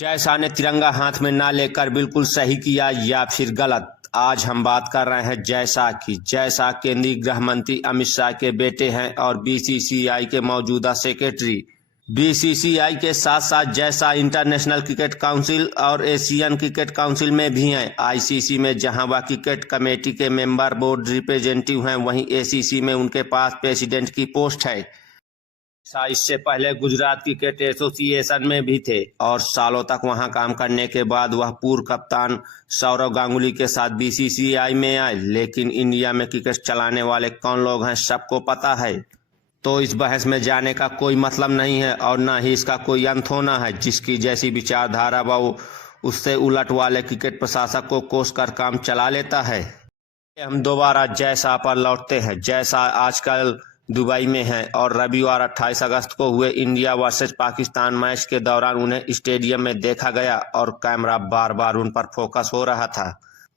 जैसा ने तिरंगा हाथ में ना लेकर बिल्कुल सही किया या फिर गलत। आज हम बात कर रहे हैं जैसा की। जैसा केंद्रीय गृह मंत्री अमित शाह के बेटे हैं और बीसीसीआई के मौजूदा सेक्रेटरी। बीसीसीआई के साथ साथ जैसा इंटरनेशनल क्रिकेट काउंसिल और एशियन क्रिकेट काउंसिल में भी हैं। आईसीसी में जहां वह क्रिकेट कमेटी के मेंबर बोर्ड रिप्रेजेंटेटिव हैं, वहीं एसीसी में उनके पास प्रेसिडेंट की पोस्ट है। इससे पहले गुजरात क्रिकेट एसोसिएशन में भी थे और सालों तक वहां काम करने के बाद वह पूर्व कप्तान सौरव गांगुली के साथ बीसीसीआई में आए। लेकिन इंडिया में क्रिकेट चलाने वाले कौन लोग हैं, सबको पता है। तो इस बहस में जाने का कोई मतलब नहीं है और ना ही इसका कोई अंत होना है। जिसकी जैसी विचारधारा वो उससे उलट वाले क्रिकेट प्रशासक को कोस कर काम चला लेता है। हम दोबारा जैसा पर लौटते हैं। जैसा आजकल दुबई में है और रविवार 28 अगस्त को हुए इंडिया वर्सेस पाकिस्तान मैच के दौरान उन्हें स्टेडियम में देखा गया और कैमरा बार बार उन पर फोकस हो रहा था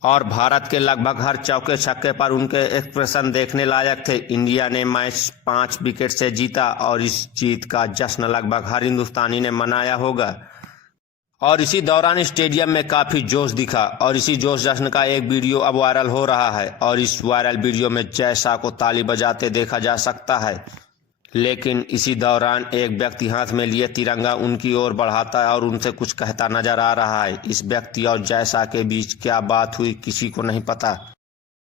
और भारत के लगभग हर चौके छक्के पर उनके एक्सप्रेशन देखने लायक थे। इंडिया ने मैच 5 विकेट से जीता और इस जीत का जश्न लगभग हर हिंदुस्तानी ने मनाया होगा और इसी दौरान स्टेडियम में काफी जोश दिखा और इसी जोश जश्न का एक वीडियो अब वायरल हो रहा है और इस वायरल वीडियो में जैसा को ताली बजाते देखा जा सकता है। लेकिन इसी दौरान एक व्यक्ति हाथ में लिए तिरंगा उनकी ओर बढ़ाता है और उनसे कुछ कहता नजर आ रहा है। इस व्यक्ति और जैसा के बीच क्या बात हुई किसी को नहीं पता,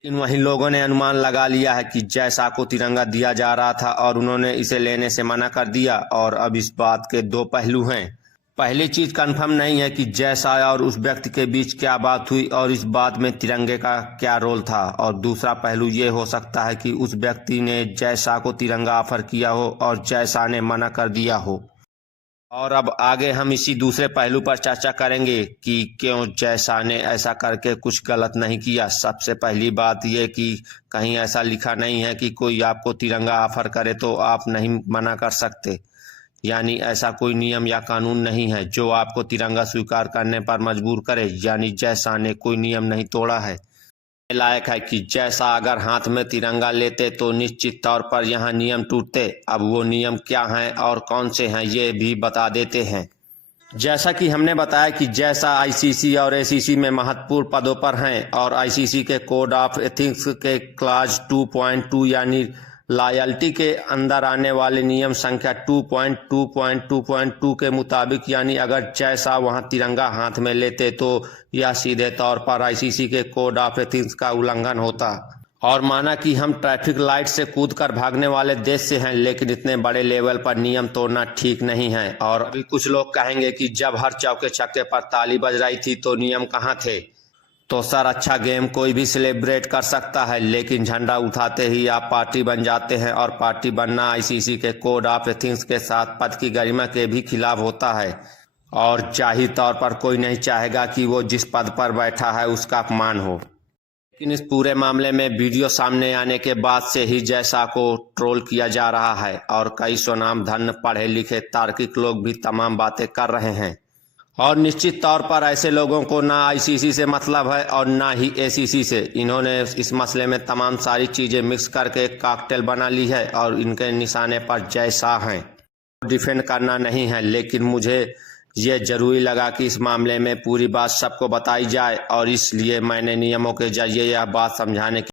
लेकिन वहीं लोगों ने अनुमान लगा लिया है कि जैसा को तिरंगा दिया जा रहा था और उन्होंने इसे लेने से मना कर दिया। और अब इस बात के दो पहलू हैं। पहली चीज कंफर्म नहीं है कि जैसा और उस व्यक्ति के बीच क्या बात हुई और इस बात में तिरंगे का क्या रोल था। और दूसरा पहलू ये हो सकता है कि उस व्यक्ति ने जैसा को तिरंगा ऑफर किया हो और जैसा ने मना कर दिया हो। और अब आगे हम इसी दूसरे पहलू पर चर्चा करेंगे कि क्यों जैसा ने ऐसा करके कुछ गलत नहीं किया। सबसे पहली बात यह कि कहीं ऐसा लिखा नहीं है कि कोई आपको तिरंगा ऑफर करे तो आप नहीं मना कर सकते। यानी ऐसा कोई नियम या कानून नहीं है जो आपको तिरंगा स्वीकार करने पर मजबूर करे। यानी जैसा ने कोई नियम नहीं तोड़ा है। लायक है कि जैसा अगर हाथ में तिरंगा लेते तो निश्चित तौर पर यहाँ नियम टूटते। अब वो नियम क्या हैं और कौन से हैं ये भी बता देते हैं। जैसा कि हमने बताया कि जैसा आईसीसी और एसीसी में महत्वपूर्ण पदों पर हैं और आईसीसी के कोड ऑफ एथिक्स के क्लास 2.2 यानी लॉयल्टी के अंदर आने वाले नियम संख्या 2.2.2.2 के मुताबिक यानी अगर जैसा वहां तिरंगा हाथ में लेते तो यह सीधे तौर पर आईसीसी के कोड ऑफ एथिक्स का उल्लंघन होता। और माना कि हम ट्रैफिक लाइट से कूद कर भागने वाले देश से हैं, लेकिन इतने बड़े लेवल पर नियम तोड़ना ठीक नहीं है। और अभी कुछ लोग कहेंगे कि जब हर चौके छक्के पर ताली बज रही थी तो नियम कहाँ थे। तो सर, अच्छा गेम कोई भी सेलिब्रेट कर सकता है, लेकिन झंडा उठाते ही आप पार्टी बन जाते हैं और पार्टी बनना आईसीसी के कोड ऑफ एथिक्स के साथ पद की गरिमा के भी खिलाफ होता है। और जाहिर तौर पर कोई नहीं चाहेगा कि वो जिस पद पर बैठा है उसका अपमान हो। लेकिन इस पूरे मामले में वीडियो सामने आने के बाद से ही जैसा को ट्रोल किया जा रहा है और कई स्वनाम धन्य पढ़े लिखे तार्किक लोग भी तमाम बातें कर रहे हैं। और निश्चित तौर पर ऐसे लोगों को ना आईसीसी से मतलब है और ना ही एसीसी से। इन्होंने इस मसले में तमाम सारी चीजें मिक्स करके एक कॉकटेल बना ली है और इनके निशाने पर जैसा हैं। डिफेंड करना नहीं है, लेकिन मुझे ये जरूरी लगा कि इस मामले में पूरी बात सबको बताई जाए और इसलिए मैंने नियमों के जरिए यह बात समझाने की